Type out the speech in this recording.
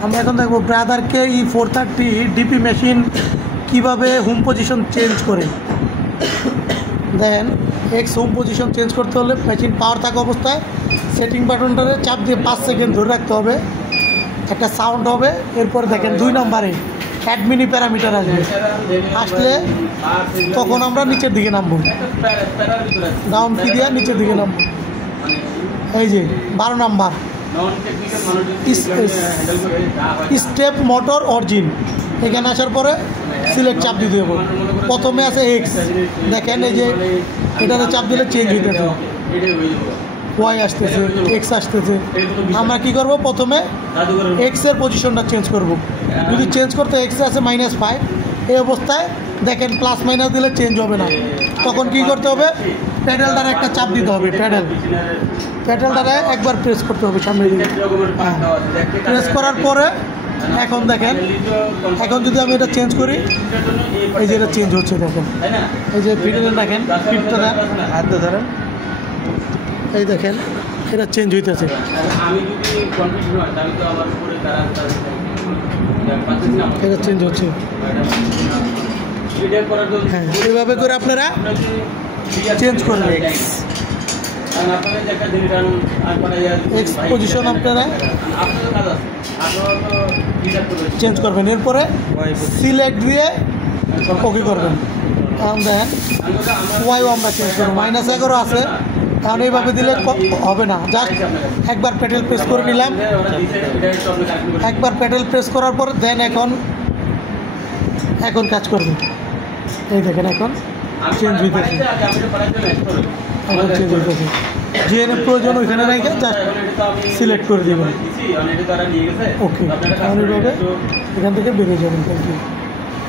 আমরা এখন দেখবো ব্রাদারকে E430 ডিপি মেশিন কিভাবে হোম পজিশন চেঞ্জ করে। দেন এক্স হোম পজিশন চেঞ্জ করতে হলে মেশিন পাওয়ার থাকা অবস্থায় সেটিং বাটনটারে চাপ দিয়ে 5 সেকেন্ড ধরে রাখতে হবে, একটা সাউন্ড হবে। এরপর দেখেন 2 নম্বরে অ্যাড মিনি প্যারামিটার আসলে তখন আমরা নিচের দিকে নামবো, ডাউন কি দিয়ে নিচের দিকে নামবো। এই যে 12 নাম্বার স্টেপ মোটর অরিজিন, এখানে আসার পরে সিলেক্ট চাপ দিতে হবে। প্রথমে আছে এক্স, দেখেন এই যে এটাতে চাপ দিলে চেঞ্জ হইতেছে, ওয়াই আসতেছে, এক্স আসতেছে। আমরা কি করব, প্রথমে এক্সের পজিশনটা চেঞ্জ করব। যদি চেঞ্জ করতে এক্স আছে -5, এই অবস্থায় দেখেন প্লাস মাইনাস দিলে চেঞ্জ হবে না। তখন কি করতে হবে, প্যাডেলটারে একটা চাপ দিতে হবে, প্যাডেলটারে একবার প্রেস করতে হবে সামনে দিকে। প্রেস করার পরে এখন দেখেন, এখন যদি আমি এটা চেঞ্জ করি, এই যে এটা চেঞ্জ হচ্ছে, দেখেন এই যে ফিডটা দেখেন, ফিডটা হাতে ধরেন, এই দেখেন এটা চেঞ্জ হইতেছে। এটা চেঞ্জ হচ্ছে, হ্যাঁ এইভাবে করে আপনারা চেঞ্জ করবেন। এক্স পজিশন আপনারা চেঞ্জ করবেন, এরপরে সিলেক্ট দিয়ে ওকে করবেন। কারণ দেখেন ওয়াইও আমরা চেঞ্জ করবো, -11 আছে, কারণ এইভাবে দিলে হবে না। জাস্ট একবার প্যাডেল প্রেস করে নিলাম, একবার প্যাডেল প্রেস করার পর দেন এখন কাজ করবে। এই দেখেন এখন চেঞ্জ হইতেছে, এখন চেঞ্জ হইতেছে। যেখানে প্রয়োজন ওইখানে রেখে জাস্ট সিলেক্ট করে দেবেন, ওকে। তাহলে এইভাবে এখান থেকে বেরিয়ে যাবেন। Thank you.